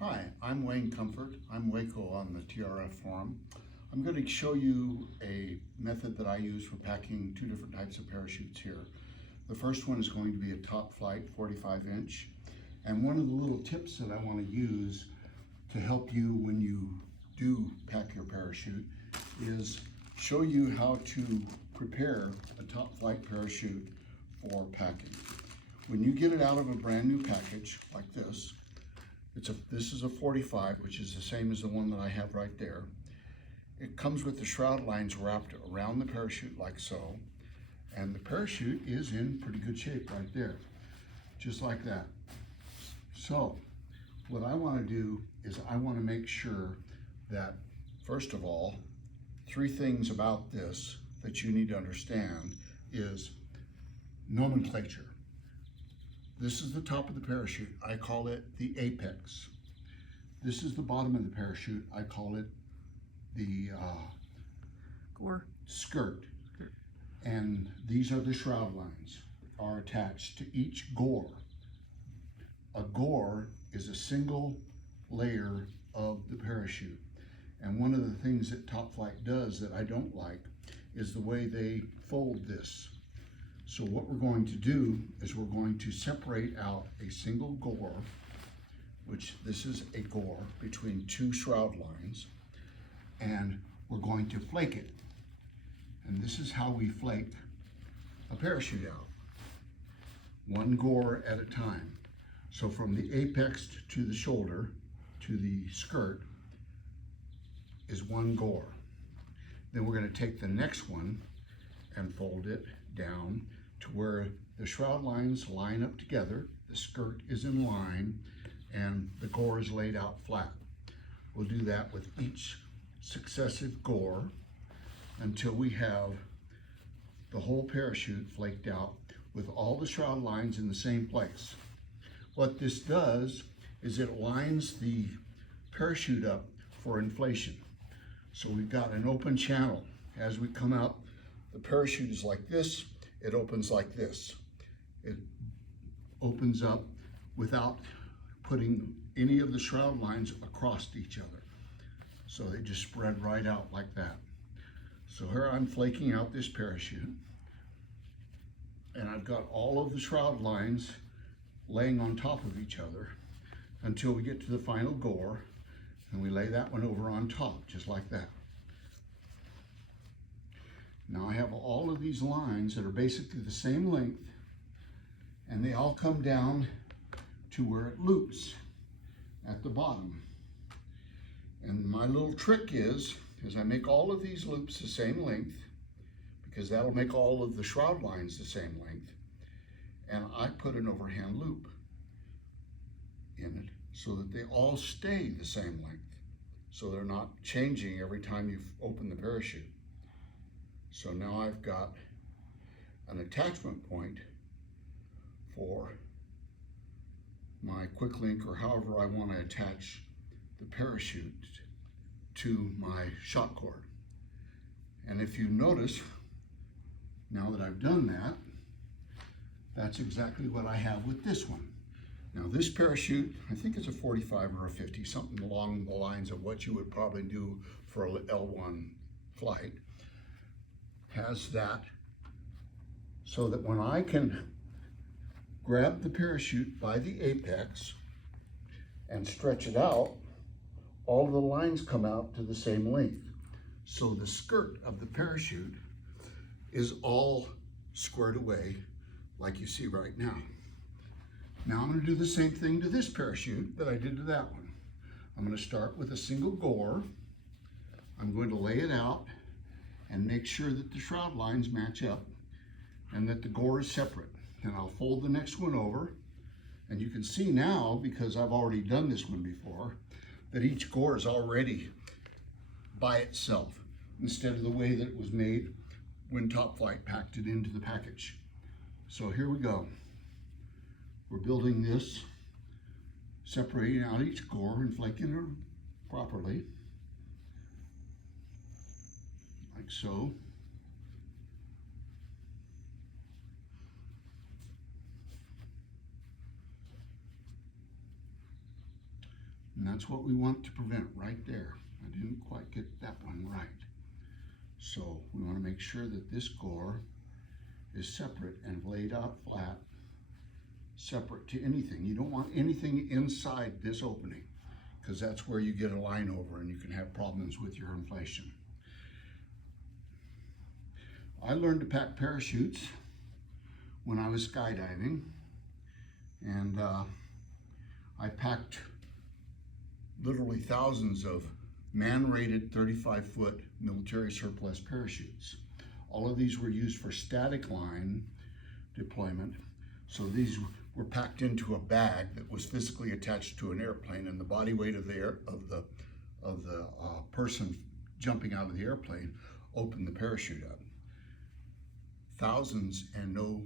Hi, I'm Wayne Comfort. I'm Waco on the TRF forum. I'm going to show you a method that I use for packing two different types of parachutes here. The first one is going to be a TopFlite 45-inch. And one of the little tips that I want to use to help you when you do pack your parachute is show you how to prepare a TopFlite parachute for packing. When you get it out of a brand new package like this, this is a 45, which is the same as the one that I have right there. It comes with the shroud lines wrapped around the parachute like so, and the parachute is in pretty good shape right there, just like that. So what I want to do is I want to make sure that, first of all, three things about this that you need to understand is nomenclature. This is the top of the parachute. I call it the apex. This is the bottom of the parachute. I call it the skirt. And these are the shroud lines that are attached to each gore. A gore is a single layer of the parachute. And one of the things that TopFlite does that I don't like is the way they fold this. So what we're going to do is we're going to separate out a single gore, which this is a gore between two shroud lines, and we're going to flake it. And this is how we flake a parachute out, one gore at a time. So from the apex to the shoulder to the skirt is one gore. Then we're going to take the next one and fold it down to where the shroud lines line up together, the skirt is in line, and the gore is laid out flat. We'll do that with each successive gore until we have the whole parachute flaked out with all the shroud lines in the same place. What this does is it lines the parachute up for inflation. So we've got an open channel. As we come out, the parachute is like this, it opens like this. It opens up without putting any of the shroud lines across each other. So they just spread right out like that. So here I'm flaking out this parachute, and I've got all of the shroud lines laying on top of each other until we get to the final gore, and we lay that one over on top, just like that. Now I have all of these lines that are basically the same length, and they all come down to where it loops at the bottom. And my little trick is I make all of these loops the same length, because that'll make all of the shroud lines the same length, and I put an overhand loop in it so that they all stay the same length, so they're not changing every time you open the parachute. So now I've got an attachment point for my quick link, or however I want to attach the parachute to my shot cord. And if you notice, now that I've done that, that's exactly what I have with this one. Now this parachute, I think it's a 45 or a 50, something along the lines of what you would probably do for a L1 flight, has that so that when I can grab the parachute by the apex and stretch it out, all the lines come out to the same length. So the skirt of the parachute is all squared away like you see right now. Now I'm going to do the same thing to this parachute that I did to that one. I'm going to start with a single gore. I'm going to lay it out and make sure that the shroud lines match up and that the gore is separate. And I'll fold the next one over, and you can see now, because I've already done this one before, that each gore is already by itself instead of the way that it was made when TopFlite packed it into the package. So here we go. We're building this, separating out each gore and flaking it properly, like so. And that's what we want to prevent right there. I didn't quite get that one right. So we want to make sure that this gore is separate and laid out flat, separate to anything. You don't want anything inside this opening, because that's where you get a line over and you can have problems with your inflation. I learned to pack parachutes when I was skydiving, and I packed literally thousands of man-rated 35-foot military surplus parachutes. All of these were used for static line deployment. So these were packed into a bag that was physically attached to an airplane, and the body weight of the person jumping out of the airplane opened the parachute up. Thousands and no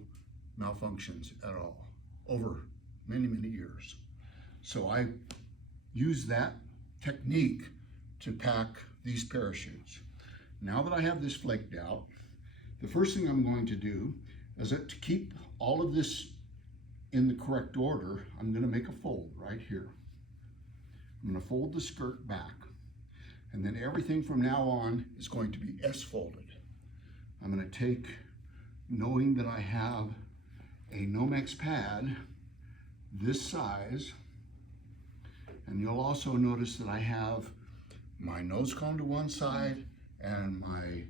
malfunctions at all over many, many years. So I used that technique to pack these parachutes. Now that I have this flaked out, the first thing I'm going to do is that to keep all of this in the correct order, I'm going to make a fold right here. I'm going to fold the skirt back, and then everything from now on is going to be S-folded. I'm going to take, knowing that I have a Nomex pad this size, and you'll also notice that I have my nose cone to one side and my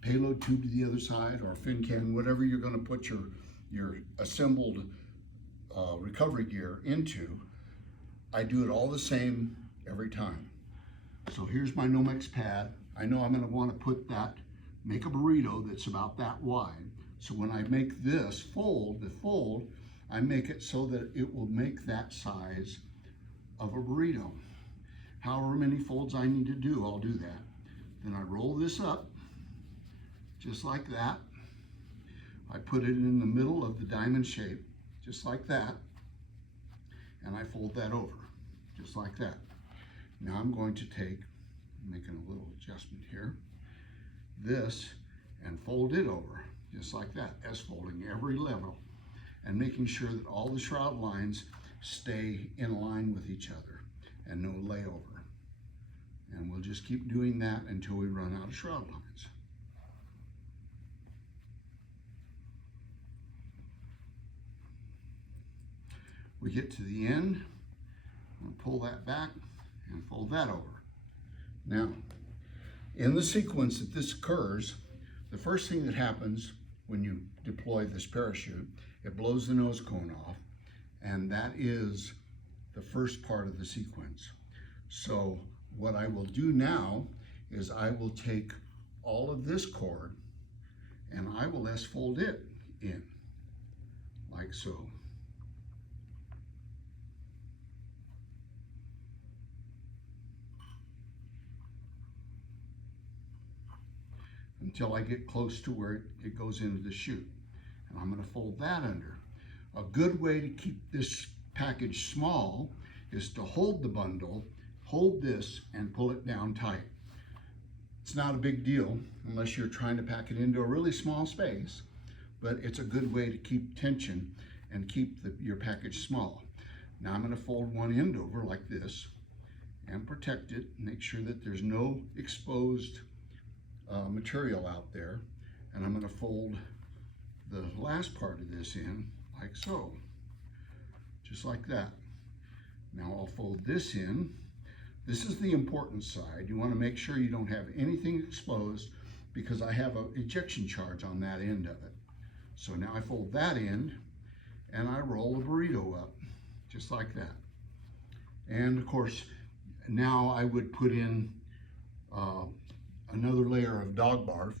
payload tube to the other side, or fin can, whatever you're going to put your assembled recovery gear into. I do it all the same every time. So here's my Nomex pad. I know I'm going to want to put that, make a burrito that's about that wide. So when I make this fold, I make it so that it will make that size of a burrito. However many folds I need to do, I'll do that. Then I roll this up, just like that. I put it in the middle of the diamond shape, just like that. And I fold that over, just like that. Now I'm going to take, making a little adjustment here, this, and fold it over, just like that, S-folding every level, and making sure that all the shroud lines stay in line with each other and no layover. And we'll just keep doing that until we run out of shroud lines. We get to the end, I'll pull that back and fold that over. Now, in the sequence that this occurs, the first thing that happens when you deploy this parachute, it blows the nose cone off, and that is the first part of the sequence. So what I will do now is I will take all of this cord and I will S-fold it in, like so. Until I get close to where it goes into the chute. And I'm going to fold that under. A good way to keep this package small is to hold the bundle, hold this, and pull it down tight. It's not a big deal unless you're trying to pack it into a really small space, but it's a good way to keep tension and keep your package small. Now I'm going to fold one end over like this and protect it, make sure that there's no exposed material out there, and I'm going to fold the last part of this in like so, just like that. Now I'll fold this in. This is the important side. You want to make sure you don't have anything exposed, because I have an ejection charge on that end of it. So now I fold that in and I roll the burrito up just like that. And of course, now I would put in another layer of dog barf,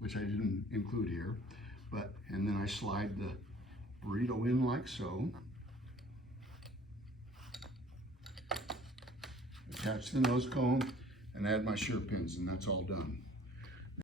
which I didn't include here, and then I slide the burrito in like so, attach the nose cone, and add my shear pins, and that's all done.